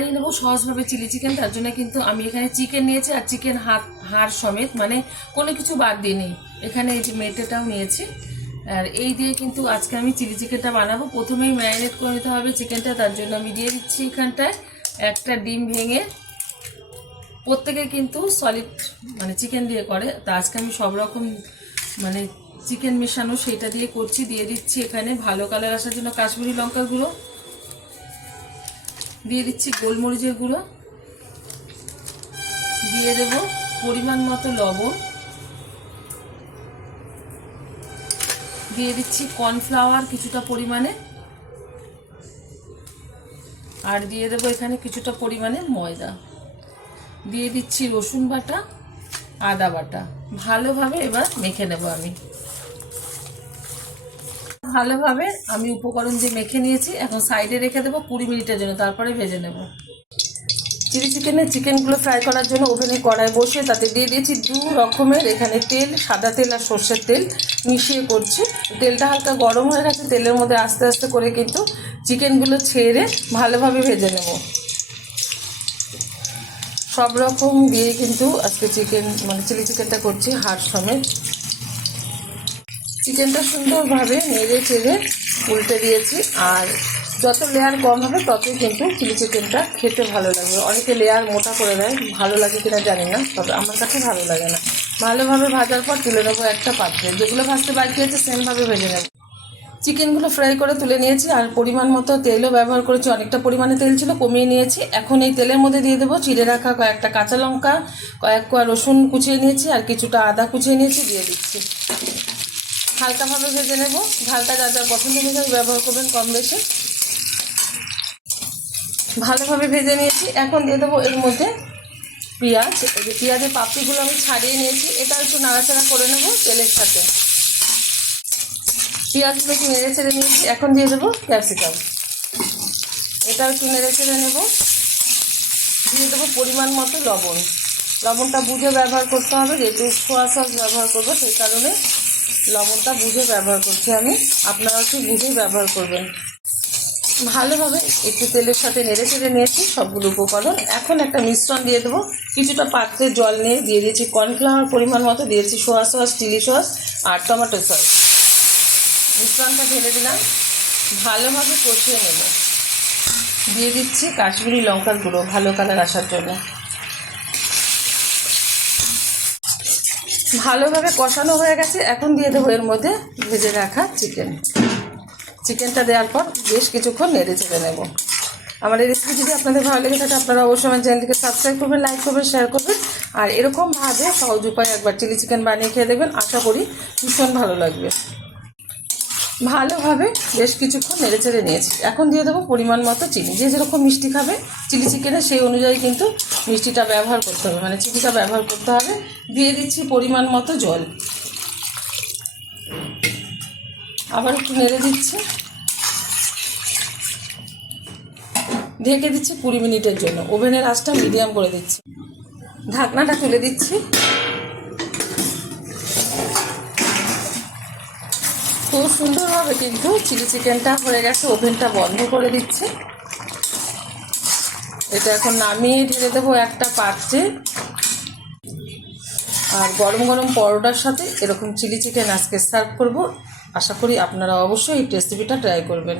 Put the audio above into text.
বানিয়ে নেবো সহজভাবে চিলি চিকেন। তার জন্য কিন্তু আমি এখানে চিকেন নিয়েছি, আর চিকেন হাড় সমেত, মানে কোনো কিছু বাদ দিয়ে নেই। এখানে এই যে মেটেটাও নিয়েছি, আর এই দিয়ে কিন্তু আজকে আমি চিলি চিকেনটা বানাবো। প্রথমেই ম্যারিনেট করে নিতে হবে চিকেনটা। তার জন্য আমি দিয়ে দিচ্ছি এখানটায় একটা ডিম ভেঙে। প্রত্যেকে কিন্তু সলিড মানে চিকেন দিয়ে করে, তা আজকে আমি সব রকম মানে চিকেন মেশানো সেইটা দিয়ে করছি। দিয়ে দিচ্ছি এখানে ভালো কালার আসার জন্য কাশ্মীরি লঙ্কার গুঁড়ো, দিয়ে দিচ্ছি গোলমরিচের গুঁড়ো, দিয়ে দেব পরিমাণ মতো লবণ, দিয়ে দিচ্ছি কর্নফ্লাওয়ার কিছুটা পরিমাণে, আর দিয়ে দেবো এখানে কিছুটা পরিমাণে ময়দা, দিয়ে দিচ্ছি রসুন বাটা, আদা বাটা। ভালোভাবে এবার মেখে নেব। আমি ভালোভাবে উপকরণ দিয়ে মেখে নিয়েছি। এখন সাইডে রেখে দেবো 20 মিনিটের জন্য, তারপরে ভেজে নেব। চিলি চিকেনগুলো ফ্রাই করার জন্য ওভেনে কড়াই বসে তাতে দিয়ে দিয়েছি 2 রকমের এখানে তেল, সাদা তেল আর সর্ষের তেল মিশিয়ে করছি। তেলটা হালকা গরম হয়ে গেছে, তেলের মধ্যে আস্তে আস্তে করে কিন্তু চিকেনগুলো ছেড়ে ভালোভাবে ভেজে নেব। সব রকম দিয়ে কিন্তু আজকে চিলি চিকেনটা করছি হাড় সমেত। চিকেনটা সুন্দরভাবে নেড়ে চেড়ে উল্টে দিয়েছি, আর যত লেয়ার কম হবে ততই কিন্তু চিলি চিকেনটা খেতে ভালো লাগবে। অনেকে লেয়ার মোটা করে দেয়, ভালো লাগে কিনা জানি না, তবে আমার কাছে ভালো লাগে না। ভালোভাবে ভাজার পর তুলে নেবো একটা পাত্রে। যেগুলো ভাজতে বাকি আছে সেমভাবে ভেজে নেব। চিকেনগুলো ফ্রাই করে তুলে নিয়েছি, আর পরিমাণ মতো তেলও ব্যবহার করেছি। অনেকটা পরিমাণে তেল ছিল, কমিয়ে নিয়েছি। এখন এই তেলের মধ্যে দিয়ে দেবো চিড়ে রাখা কয়েকটা কাঁচা লঙ্কা, কয়েক কোয়া রসুন কুচিয়ে নিয়েছি, আর কিছুটা আদা কুচিয়ে নিয়েছি, দিয়ে দিচ্ছি। হালকাভাবে ভেজে নেব। ঝালটা যা যা পছন্দ অনুযায়ী ব্যবহার করবেন, কম বেশি। ভালোভাবে ভেজে নিয়েছি। এখন দিয়ে দেবো এর মধ্যে পেঁয়াজ। এই যে পেঁয়াজের পাপড়িগুলো আমি ছাড়িয়ে নিয়েছি, এটা একটু নাড়াচাড়া করে নেব তেলের সাথে। পেঁয়াজগুলো একটু নেড়ে ছেড়ে নিয়েছি। এখন দিয়ে দেবো ক্যাপসিকাম, এটাও একটু নেড়ে ছেড়ে নেব। দিয়ে দেবো পরিমাণ মতো লবণ। লবণটা বুঝে ব্যবহার করতে হবে, যেহেতু সোয়া সস ব্যবহার করবো সেই কারণে লবণটা বুঝে ব্যবহার করছি আমি। আপনারা একটু বুঝেই ব্যবহার করবেন। ভালোভাবে একটু তেলের সাথে নেড়ে চেড়ে নিয়েছি সবগুলো উপকরণ। এখন একটা মিশ্রণ দিয়ে দেবো। কিছুটা পাত্রে জল নিয়ে দিয়ে দিয়েছি কর্নফ্লাওয়ার পরিমাণ মতো, দিয়েছি সোয়া সস, চিলি সস আর টমেটো সস। মিশ্রণটা ঢেলে দিলাম, ভালোভাবে কষিয়ে নেব। দিয়ে দিচ্ছি কাশ্মীরি লঙ্কার গুঁড়ো ভালো কালার আসার জন্য। ভালোভাবে কষানো হয়ে গেছে। এখন দিয়ে দেবো এর মধ্যে ভেজে রাখা চিকেনটা দেওয়ার পর বেশ কিছুক্ষণ নেড়ে চেড়ে নেব। আমার এই রেসিপি যদি আপনাদের ভালো লেগে থাকে আপনারা অবশ্যই আমার চ্যানেলটিকে সাবস্ক্রাইব করবেন, লাইক করবেন, শেয়ার করবেন। আর এরকমভাবে সহজ উপায়ে একবার চিলি চিকেন বানিয়ে খেয়ে দেখবেন, আশা করি ভীষণ ভালো লাগবে। ভালোভাবে বেশ কিছুক্ষণ নেড়ে চেড়ে নিয়েছি। এখন দিয়ে দেবো পরিমাণ মতো চিনি। যে যেরকম মিষ্টি খাবে চিলি চিকেনে সেই অনুযায়ী কিন্তু মিষ্টিটা ব্যবহার করতে হবে, মানে চিনিটা ব্যবহার করতে হবে। দিয়ে দিচ্ছি পরিমাণ মতো জল, আবার একটু নেড়ে দিচ্ছি। ঢেকে দিচ্ছি 20 মিনিটের জন্য। ওভেনের আঁচটা মিডিয়াম করে দিচ্ছি। ঢাকনাটা তুলে দিচ্ছি। খুব সুন্দরভাবে কিন্তু চিলি চিকেনটা হয়ে গেছে। ওভেনটা বন্ধ করে দিচ্ছি। এটা এখন নামিয়ে ঢেলে দেবো একটা পাত্রে। আর গরম গরম পরোটার সাথে এরকম চিলি চিকেন আজকে সার্ভ করব। আশা করি আপনারা অবশ্যই এই রেসিপিটা ট্রাই করবেন।